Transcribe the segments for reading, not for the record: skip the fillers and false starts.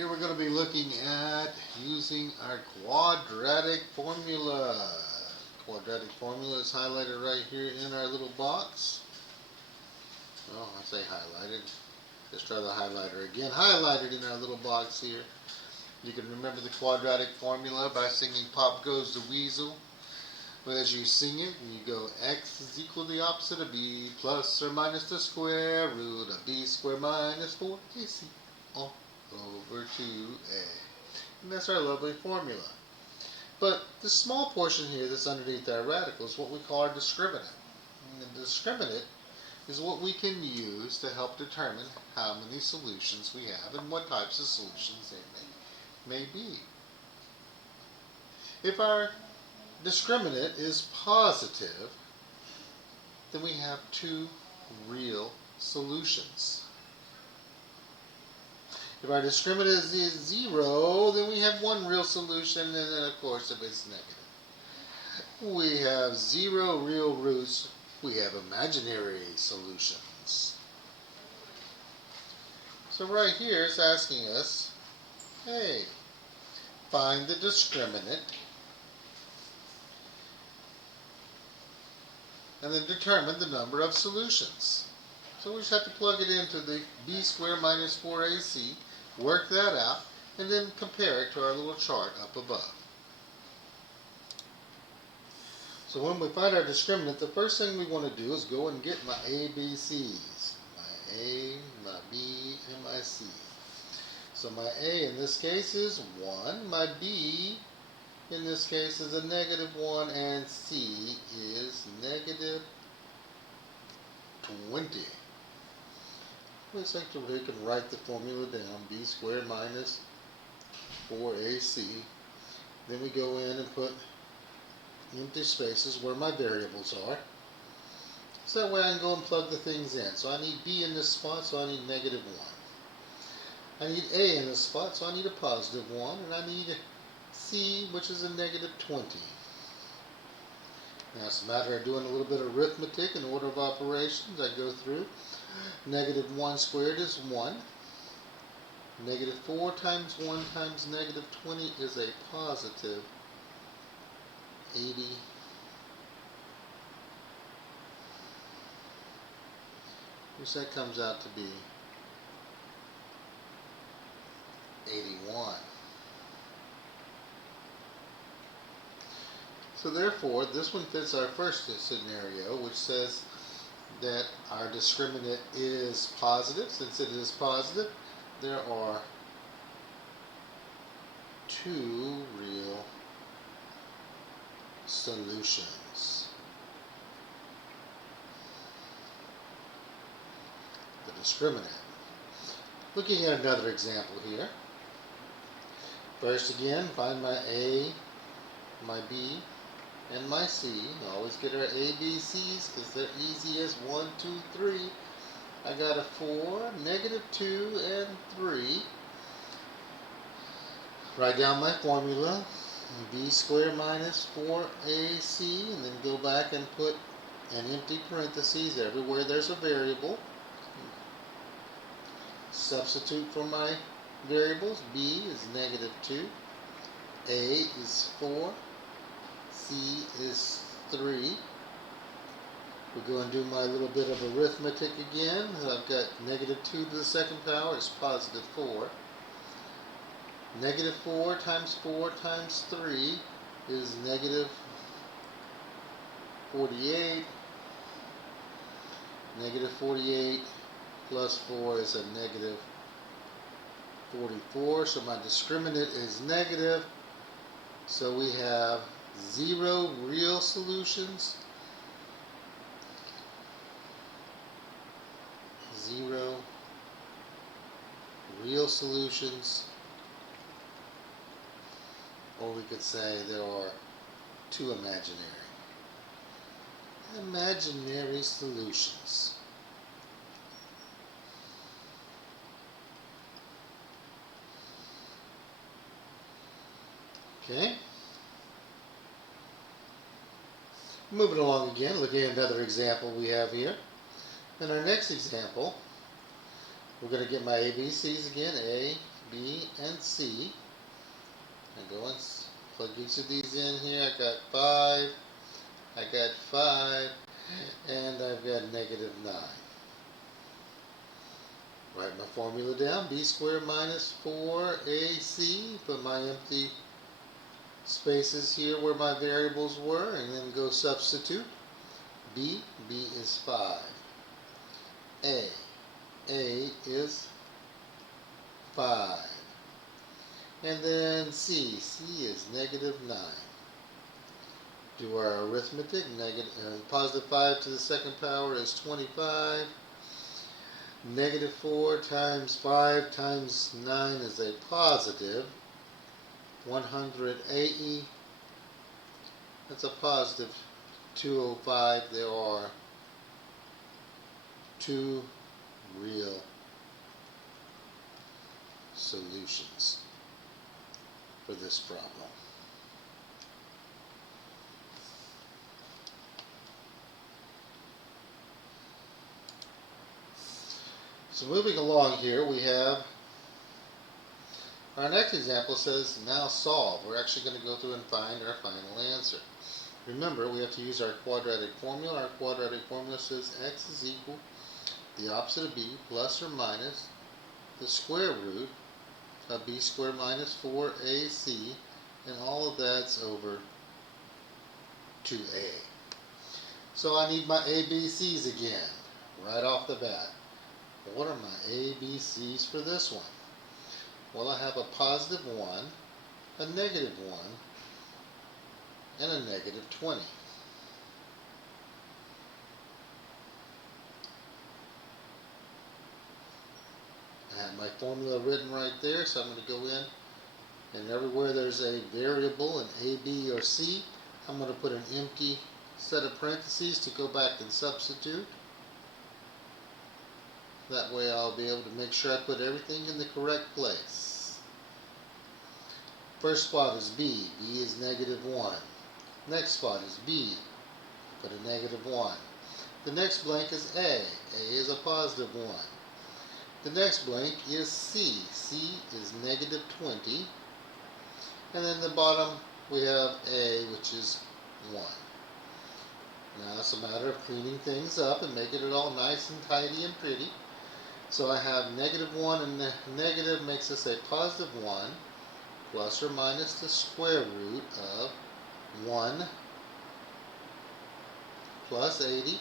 Here we're going to be looking at using our quadratic formula. Quadratic formula is highlighted right here in our little box. Well, I say highlighted. Let's try the highlighter again. Highlighted in our little box here. You can remember the quadratic formula by singing Pop Goes the Weasel. But as you sing it, you go x is equal to the opposite of b plus or minus the square root of b squared minus 4ac all over 2a. And that's our lovely formula. But the small portion here that's underneath our radical is what we call our discriminant. And the discriminant is what we can use to help determine how many solutions we have and what types of solutions they may be. If our discriminant is positive, then we have two real solutions. If our discriminant is 0, then we have one real solution, and then of course if it's negative, we have 0 real roots, we have imaginary solutions. So right here it's asking us, hey, find the discriminant and then determine the number of solutions. So we just have to plug it into the b squared minus 4ac, work that out, and then compare it to our little chart up above. So when we find our discriminant, the first thing we want to do is go and get my ABCs. My A, my B, and my C. So my A in this case is 1, my B in this case is a -1, and C is -20. Let's actually we can write the formula down, b squared minus 4ac. Then we go in and put empty spaces where my variables are. So that way I can go and plug the things in. So I need b in this spot, so I need -1. I need a in this spot, so I need a +1, and I need C, which is a -20. Now it's a matter of doing a little bit of arithmetic in order of operations. I go through. -1 squared is 1. -4 times 1 times -20 is a positive 80. Which that comes out to be 81. So therefore, this one fits our first scenario, which says that our discriminant is positive. Since it is positive, there are two real solutions. The discriminant. Looking at another example here. First again, find my A, my B, and my C. Always get our ABCs because they're easy as 1, 2, 3. I got a 4, -2, and 3. Write down my formula, b squared minus 4ac, and then go back and put an empty parentheses everywhere there's a variable. Substitute for my variables. B is -2, A is 4, C is 3. We go and do my little bit of arithmetic again. I've got -2 to the second power is +4. -4 times 4 times 3 is -48. -48 plus 4 is a -44. So my discriminant is negative. So we have 0 real solutions, 0 real solutions, or we could say there are two imaginary solutions. Okay. Moving along again, looking at another example we have here. In our next example, We're going to get my ABCs again, A, B, and C. I go and plug each of these in here. I got 5, I got 5, and I've got negative 9. Write my formula down, b squared minus 4ac, put my empty spaces here where my variables were, and then go substitute. B is 5. A is 5. And then C is negative 9. Do our arithmetic, positive 5 to the second power is 25. Negative 4 times 5 times 9 is a positive 180. That's a positive 205. There are 2 real solutions for this problem. So moving along here, we have our next example says now solve. We're actually going to go through and find our final answer. Remember, we have to use our quadratic formula. Our quadratic formula says x is equal the opposite of b plus or minus the square root of b squared minus 4ac, and all of that's over 2a. So I need my ABCs again, right off the bat. What are my ABCs for this one? Well, I have a positive 1, a negative 1, and a negative 20. I have my formula written right there, so I'm going to go in, and everywhere there's a variable, an A, B, or C, I'm going to put an empty set of parentheses to go back and substitute. That way I'll be able to make sure I put everything in the correct place. First spot is B. B is negative 1. Next spot is B. Put a negative 1. The next blank is A. A is a positive 1. The next blank is C. C is negative 20. And then the bottom we have A, which is 1. Now it's a matter of cleaning things up and making it all nice and tidy and pretty. So I have negative 1, and the negative makes us a positive 1 plus or minus the square root of 1 plus 80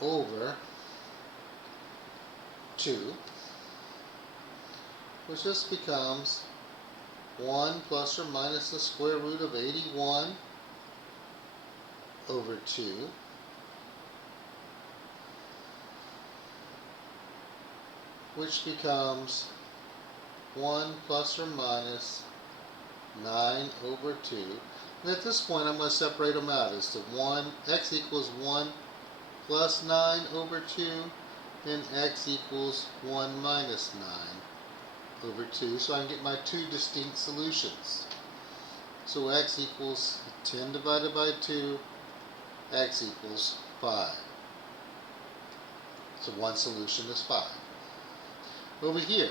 over 2, which just becomes 1 plus or minus the square root of 81 over 2. Which becomes 1 plus or minus 9 over 2. And at this point I'm going to separate them out as to x equals 1 plus 9 over 2, and x equals 1 minus 9 over 2. So I can get my two distinct solutions. So x equals 10 divided by 2, x equals 5. So one solution is 5. Over here,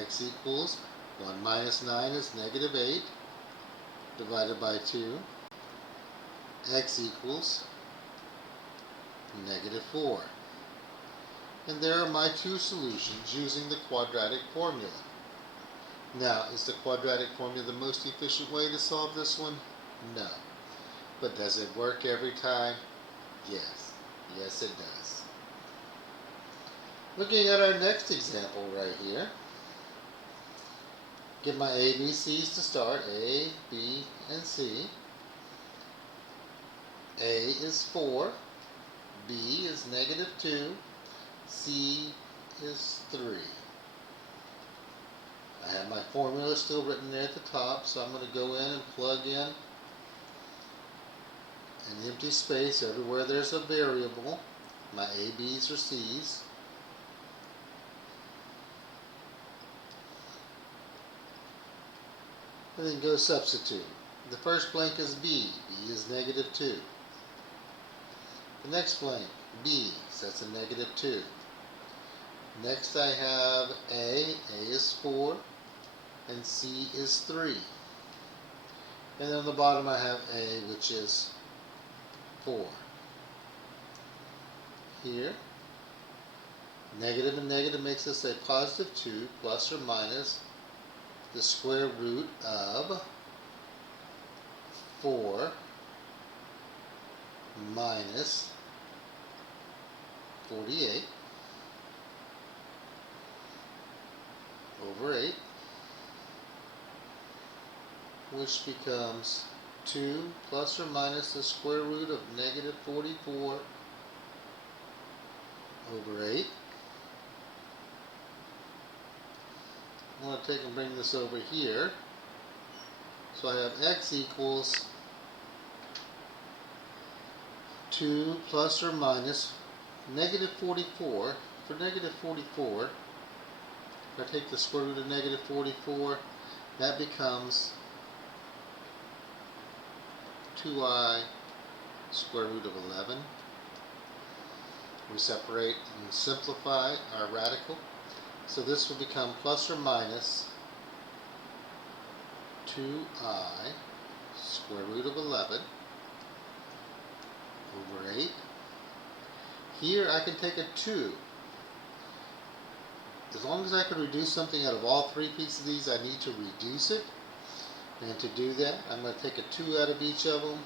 x equals 1 minus 9 is negative 8 divided by 2. X equals negative 4. And there are my two solutions using the quadratic formula. Now, is the quadratic formula the most efficient way to solve this one? No. But does it work every time? Yes. Yes, it does. Looking at our next example right here, get my ABCs to start, A, B, and C. A is 4, B is negative 2, C is 3. I have my formula still written there at the top, so I'm going to go in and plug in an empty space everywhere there's a variable, my A, B's, or C's. And then go substitute. The first blank is B. B is negative 2. The next blank B, so that's a negative 2. Next I have A is 4, and C is 3. And then on the bottom I have A, which is 4. Here, negative and negative makes us a positive 2, plus or minus the square root of 4 minus 48 over 8, which becomes 2 plus or minus the square root of negative 44 over 8. I'm going to take and bring this over here. So I have x equals 2 plus or minus negative 44. For negative 44, if I take the square root of negative 44, that becomes 2i square root of 11. We separate and simplify our radical. So this will become plus or minus 2i square root of 11 over 8. Here I can take a 2. As long as I can reduce something out of all 3 pieces of these, I need to reduce it. And to do that, I'm going to take a 2 out of each of them.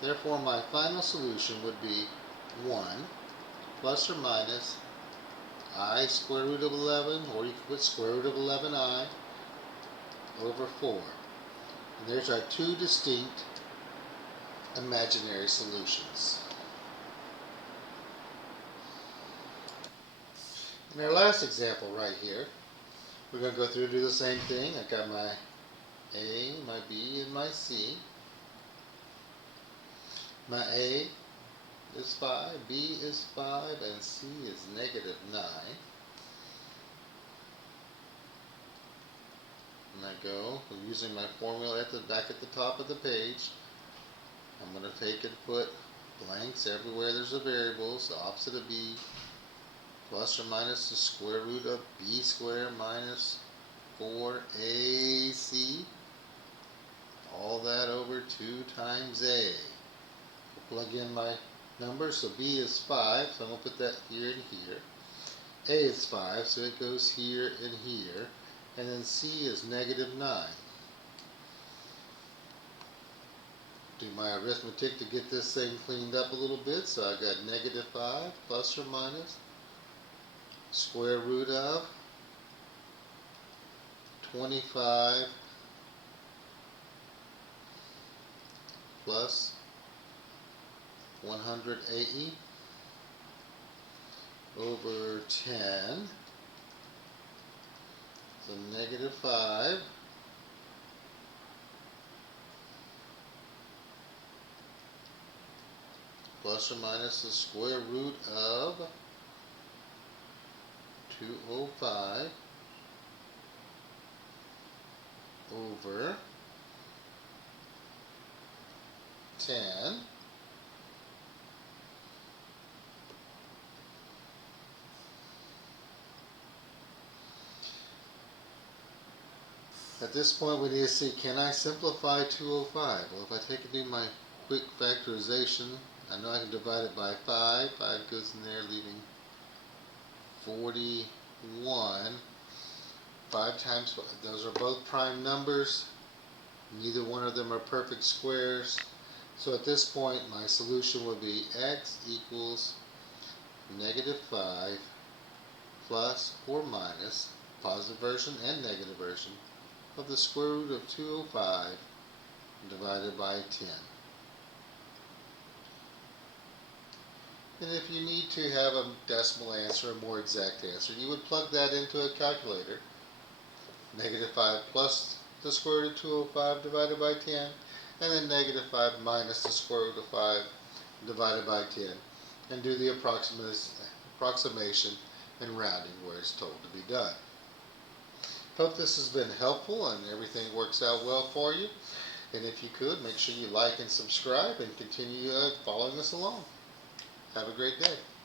Therefore, my final solution would be 1 plus or minus I square root of 11, or you can put square root of 11i over 4. And there's our 2 distinct imaginary solutions. In our last example right here, we're going to go through and do the same thing. I got my A, my B, and my C. My A is 5, B is 5, and C is negative 9. And I go, using my formula back at the top of the page, I'm going to take and put blanks everywhere there's a variable, so opposite of B, plus or minus the square root of B squared minus 4AC, all that over 2 times A. We'll plug in my numbers, so B is 5, so I'm going to put that here and here. A is 5, so it goes here and here. And then C is negative 9. Do my arithmetic to get this thing cleaned up a little bit, so I got negative 5 plus or minus square root of 25 plus 180 over 10, so negative 5 plus or minus the square root of 205 over 10. At this point we need to see, can I simplify 205? Well, if I take and do my quick factorization, I know I can divide it by 5. 5 goes in there, leaving 41. 5 times 5, those are both prime numbers. Neither one of them are perfect squares. So at this point, my solution would be x equals negative 5 plus or minus, positive version and negative version, of the square root of 205 divided by 10. And if you need to have a decimal answer, a more exact answer, you would plug that into a calculator. Negative 5 plus the square root of 205 divided by 10, and then negative 5 minus the square root of 5 divided by 10, and do the approximation and rounding where it's told to be done. Hope this has been helpful and everything works out well for you. And if you could, make sure you like and subscribe and continue following us along. Have a great day.